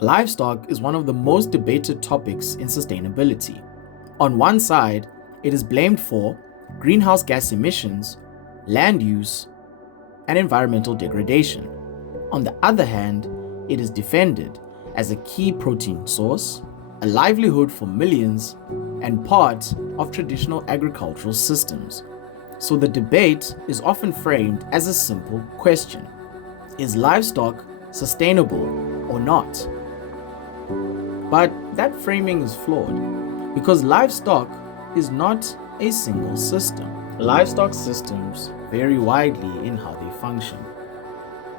Livestock is one of the most debated topics in sustainability. On one side, it is blamed for greenhouse gas emissions, land use, and environmental degradation. On the other hand, it is defended as a key protein source, a livelihood for millions, and part of traditional agricultural systems. So the debate is often framed as a simple question: is livestock sustainable or not? But that framing is flawed because livestock is not a single system. Livestock systems vary widely in how they function.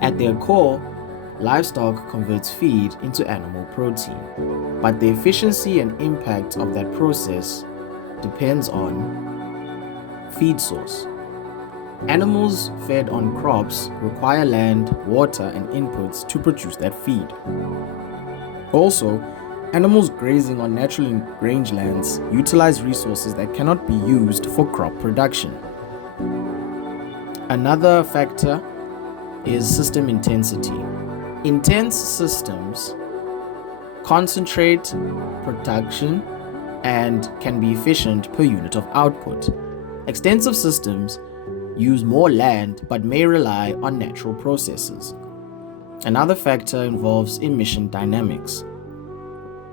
At their core, livestock converts feed into animal protein, but the efficiency and impact of that process depends on feed source. Animals fed on crops require land, water, and inputs to produce that feed. Also, animals grazing on natural rangelands utilize resources that cannot be used for crop production. Another factor is system intensity. Intense systems concentrate production and can be efficient per unit of output. Extensive systems use more land but may rely on natural processes. Another factor involves emission dynamics.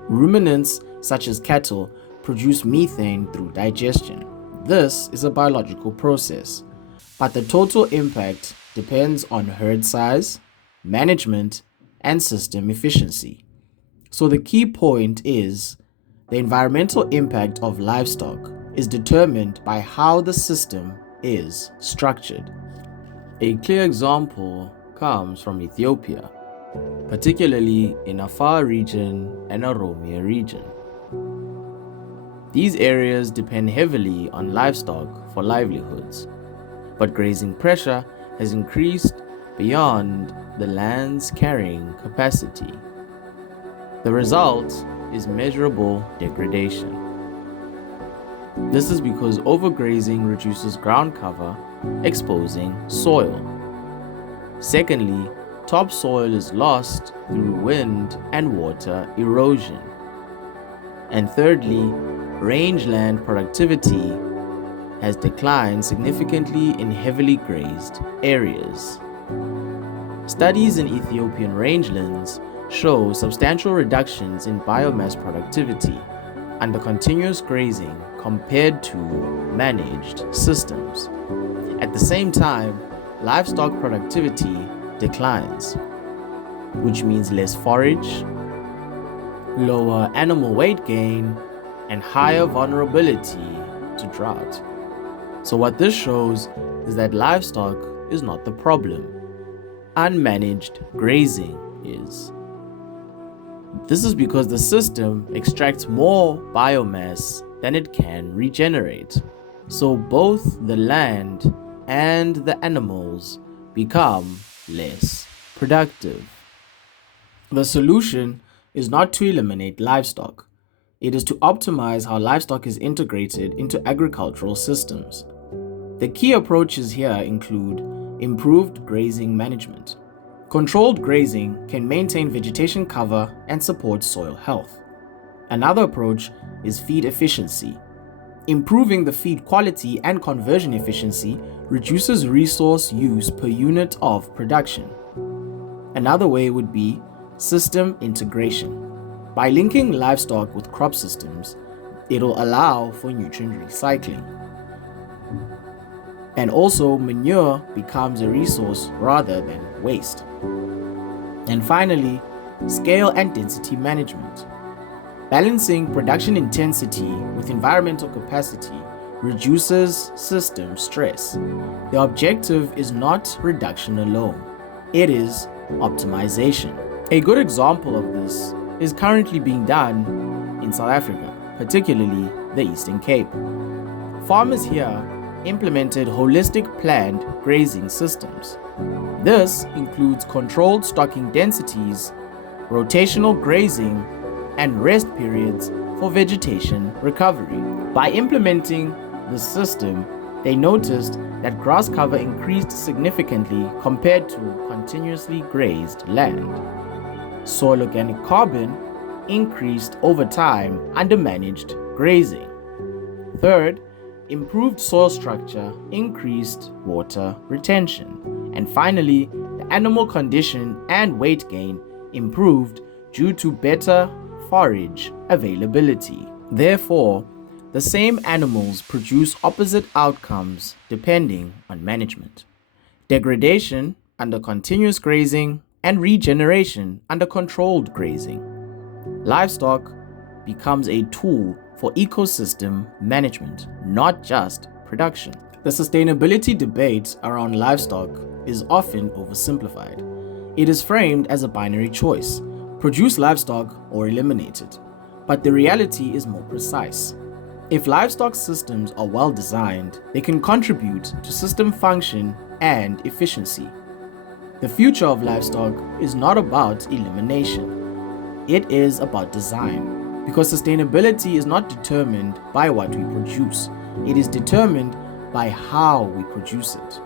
Ruminants, such as cattle, produce methane through digestion. This is a biological process, but the total impact depends on herd size, management, and system efficiency. So the key point is the environmental impact of livestock is determined by how the system is structured. A clear example comes from Ethiopia, particularly in Afar region and Oromia region. These areas depend heavily on livestock for livelihoods, but grazing pressure has increased beyond the land's carrying capacity. The result is measurable degradation. This is because overgrazing reduces ground cover, exposing soil. Secondly, topsoil is lost through wind and water erosion. And thirdly, rangeland productivity has declined significantly in heavily grazed areas. Studies in Ethiopian rangelands show substantial reductions in biomass productivity under continuous grazing compared to managed systems. At the same time, livestock productivity declines, which means less forage, lower animal weight gain, and higher vulnerability to drought. So what this shows is that livestock is not the problem. Unmanaged grazing is. This is because the system extracts more biomass than it can regenerate. So both the land and the animals become less productive. The solution is not to eliminate livestock. It is to optimize how livestock is integrated into agricultural systems. The key approaches here include improved grazing management. Controlled grazing can maintain vegetation cover and support soil health. Another approach is feed efficiency. Improving the feed quality and conversion efficiency reduces resource use per unit of production. Another way would be system integration. By linking livestock with crop systems, it'll allow for nutrient recycling. And also, manure becomes a resource rather than waste. And finally, scale and density management. Balancing production intensity with environmental capacity reduces system stress. The objective is not reduction alone, it is optimization. A good example of this is currently being done in South Africa, particularly the Eastern Cape. Farmers here implemented holistic planned grazing systems. This includes controlled stocking densities, rotational grazing, and rest periods for vegetation recovery. By implementing the system, they noticed that grass cover increased significantly compared to continuously grazed land. Soil organic carbon increased over time under managed grazing. Third, improved soil structure increased water retention. And finally, the animal condition and weight gain improved due to better forage availability. Therefore, the same animals produce opposite outcomes depending on management. Degradation under continuous grazing and regeneration under controlled grazing. Livestock becomes a tool for ecosystem management, not just production. The sustainability debate around livestock is often oversimplified. It is framed as a binary choice: produce livestock or eliminate it. But the reality is more precise. If livestock systems are well designed, they can contribute to system function and efficiency. The future of livestock is not about elimination. It is about design, because sustainability is not determined by what we produce. It is determined by how we produce it.